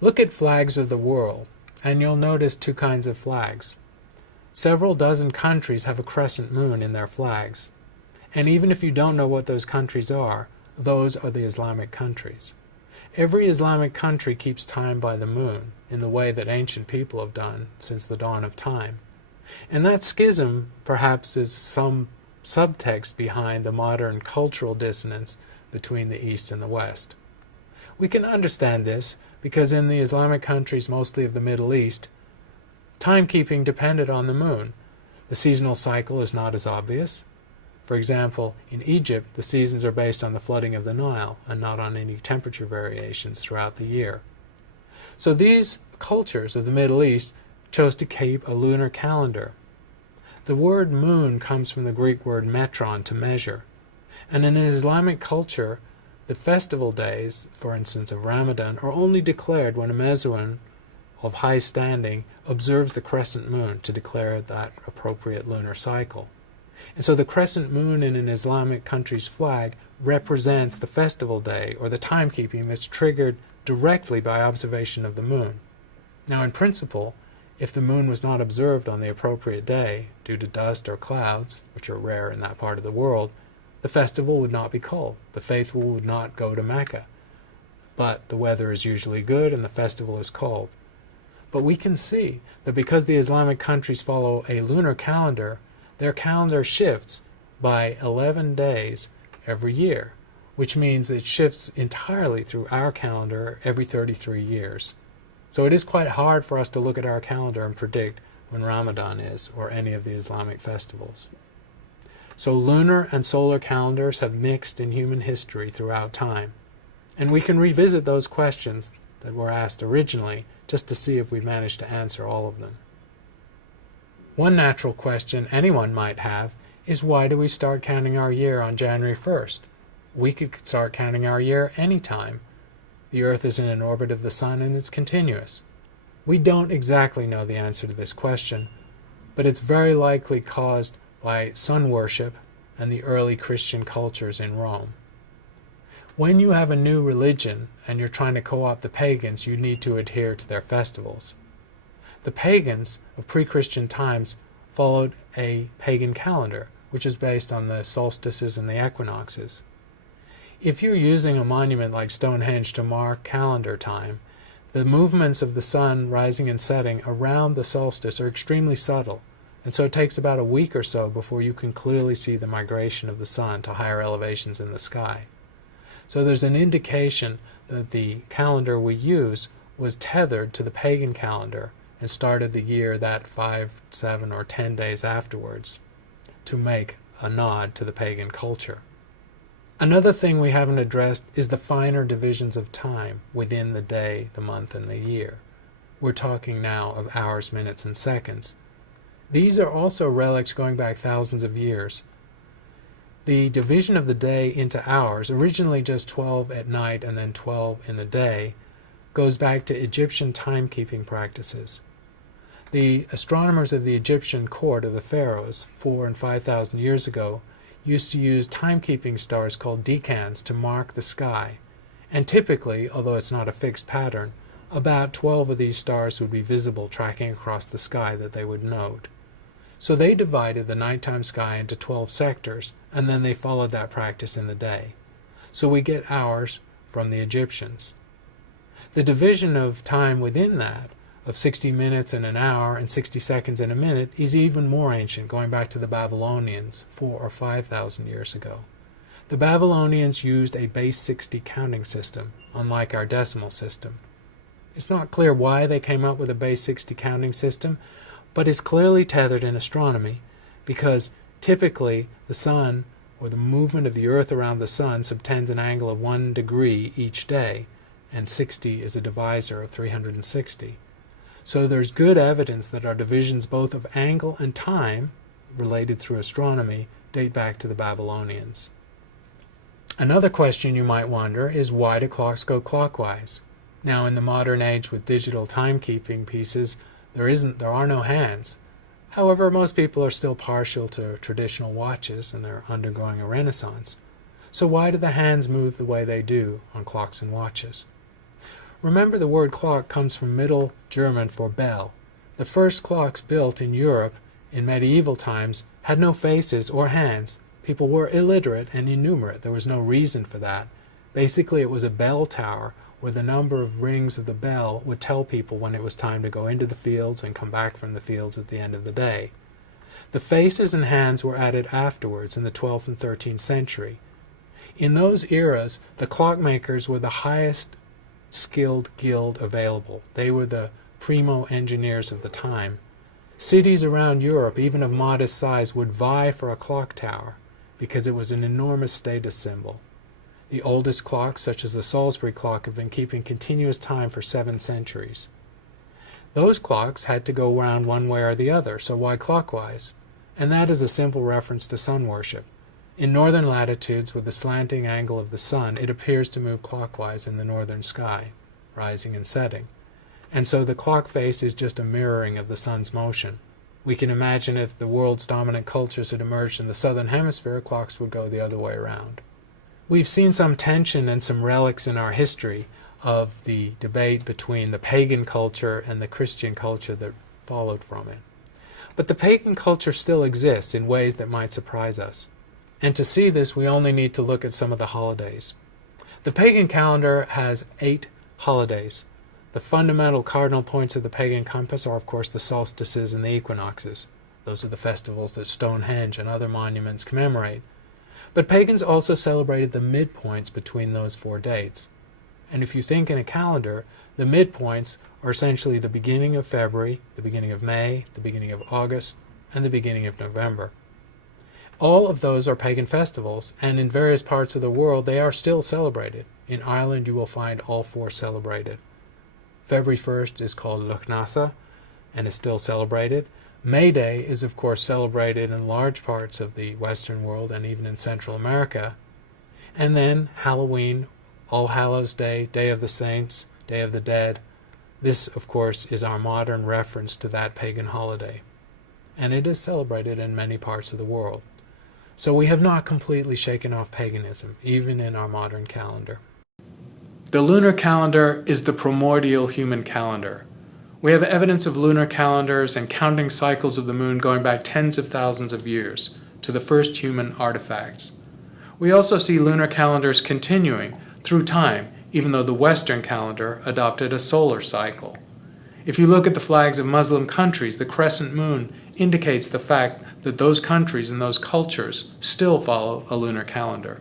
Look at flags of the world, and you'll notice two kinds of flags. Several dozen countries have a crescent moon in their flags. And even if you don't know what those countries are, those are the Islamic countries. Every Islamic country keeps time by the moon, in the way that ancient people have done since the dawn of time. And that schism, perhaps, is some subtext behind the modern cultural dissonance between the East and the West. We can understand this because in the Islamic countries, mostly of the Middle East, timekeeping depended on the moon. The seasonal cycle is not as obvious. For example, in Egypt, the seasons are based on the flooding of the Nile and not on any temperature variations throughout the year. So these cultures of the Middle East chose to keep a lunar calendar. The word moon comes from the Greek word metron, to measure. And in an Islamic culture, the festival days, for instance of Ramadan, are only declared when a Mezouan of high standing observes the crescent moon to declare that appropriate lunar cycle. And so the crescent moon in an Islamic country's flag represents the festival day or the timekeeping that's triggered directly by observation of the moon. Now in principle, if the moon was not observed on the appropriate day due to dust or clouds, which are rare in that part of the world, the festival would not be called. The faithful would not go to Mecca. But the weather is usually good and the festival is called. But we can see that because the Islamic countries follow a lunar calendar, their calendar shifts by 11 days every year, which means it shifts entirely through our calendar every 33 years. So it is quite hard for us to look at our calendar and predict when Ramadan is, or any of the Islamic festivals. So lunar and solar calendars have mixed in human history throughout time. And we can revisit those questions that were asked originally just to see if we managed to answer all of them. One natural question anyone might have is, why do we start counting our year on January 1st? We could start counting our year anytime. The Earth is in an orbit of the Sun and it's continuous. We don't exactly know the answer to this question, but it's very likely caused by sun worship and the early Christian cultures in Rome. When you have a new religion and you're trying to co-opt the pagans, you need to adhere to their festivals. The pagans of pre-Christian times followed a pagan calendar, which is based on the solstices and the equinoxes. If you're using a monument like Stonehenge to mark calendar time, the movements of the sun rising and setting around the solstice are extremely subtle, and so it takes about a week or so before you can clearly see the migration of the sun to higher elevations in the sky. So there's an indication that the calendar we use was tethered to the pagan calendar and started the year that 5, 7, or 10 days afterwards to make a nod to the pagan culture. Another thing we haven't addressed is the finer divisions of time within the day, the month, and the year. We're talking now of hours, minutes, and seconds. These are also relics going back thousands of years. The division of the day into hours, originally just 12 at night and then 12 in the day, goes back to Egyptian timekeeping practices. The astronomers of the Egyptian court of the pharaohs 4,000 and 5,000 years ago used to use timekeeping stars called decans to mark the sky. And typically, although it's not a fixed pattern, about 12 of these stars would be visible tracking across the sky that they would note. So they divided the nighttime sky into 12 sectors, and then they followed that practice in the day. So we get hours from the Egyptians. The division of time within that, of 60 minutes in an hour and 60 seconds in a minute, is even more ancient, going back to the Babylonians 4,000 or 5,000 years ago. The Babylonians used a base 60 counting system, unlike our decimal system. It's not clear why they came up with a base 60 counting system, but it's clearly tethered in astronomy, because typically the sun, or the movement of the Earth around the sun, subtends an angle of 1 degree each day, and 60 is a divisor of 360. So there's good evidence that our divisions both of angle and time, related through astronomy, date back to the Babylonians. Another question you might wonder is, why do clocks go clockwise? Now in the modern age with digital timekeeping pieces, there are no hands. However, most people are still partial to traditional watches and they're undergoing a renaissance. So why do the hands move the way they do on clocks and watches? Remember, the word clock comes from Middle German for bell. The first clocks built in Europe in medieval times had no faces or hands. People were illiterate and innumerate. There was no reason for that. Basically, it was a bell tower where the number of rings of the bell would tell people when it was time to go into the fields and come back from the fields at the end of the day. The faces and hands were added afterwards in the 12th and 13th century. In those eras, the clockmakers were the highest skilled guild available. They were the primo engineers of the time. Cities around Europe, even of modest size, would vie for a clock tower because it was an enormous status symbol. The oldest clocks, such as the Salisbury clock, have been keeping continuous time for 7 centuries. Those clocks had to go round one way or the other, so why clockwise? And that is a simple reference to sun worship. In northern latitudes, with the slanting angle of the sun, it appears to move clockwise in the northern sky, rising and setting. And so the clock face is just a mirroring of the sun's motion. We can imagine if the world's dominant cultures had emerged in the southern hemisphere, clocks would go the other way around. We've seen some tension and some relics in our history of the debate between the pagan culture and the Christian culture that followed from it. But the pagan culture still exists in ways that might surprise us. And to see this, we only need to look at some of the holidays. The pagan calendar has 8 holidays. The fundamental cardinal points of the pagan compass are, of course, the solstices and the equinoxes. Those are the festivals that Stonehenge and other monuments commemorate. But pagans also celebrated the midpoints between those 4 dates. And if you think in a calendar, the midpoints are essentially the beginning of February, the beginning of May, the beginning of August, and the beginning of November. All of those are pagan festivals, and in various parts of the world they are still celebrated. In Ireland you will find all 4 celebrated. February 1st is called Luchnasa and is still celebrated. May Day is of course celebrated in large parts of the Western world and even in Central America. And then Halloween, All Hallows Day, Day of the Saints, Day of the Dead. This of course is our modern reference to that pagan holiday. And it is celebrated in many parts of the world. So we have not completely shaken off paganism, even in our modern calendar. The lunar calendar is the primordial human calendar. We have evidence of lunar calendars and counting cycles of the moon going back tens of thousands of years to the first human artifacts. We also see lunar calendars continuing through time, even though the Western calendar adopted a solar cycle. If you look at the flags of Muslim countries, the crescent moon indicates the fact that those countries and those cultures still follow a lunar calendar.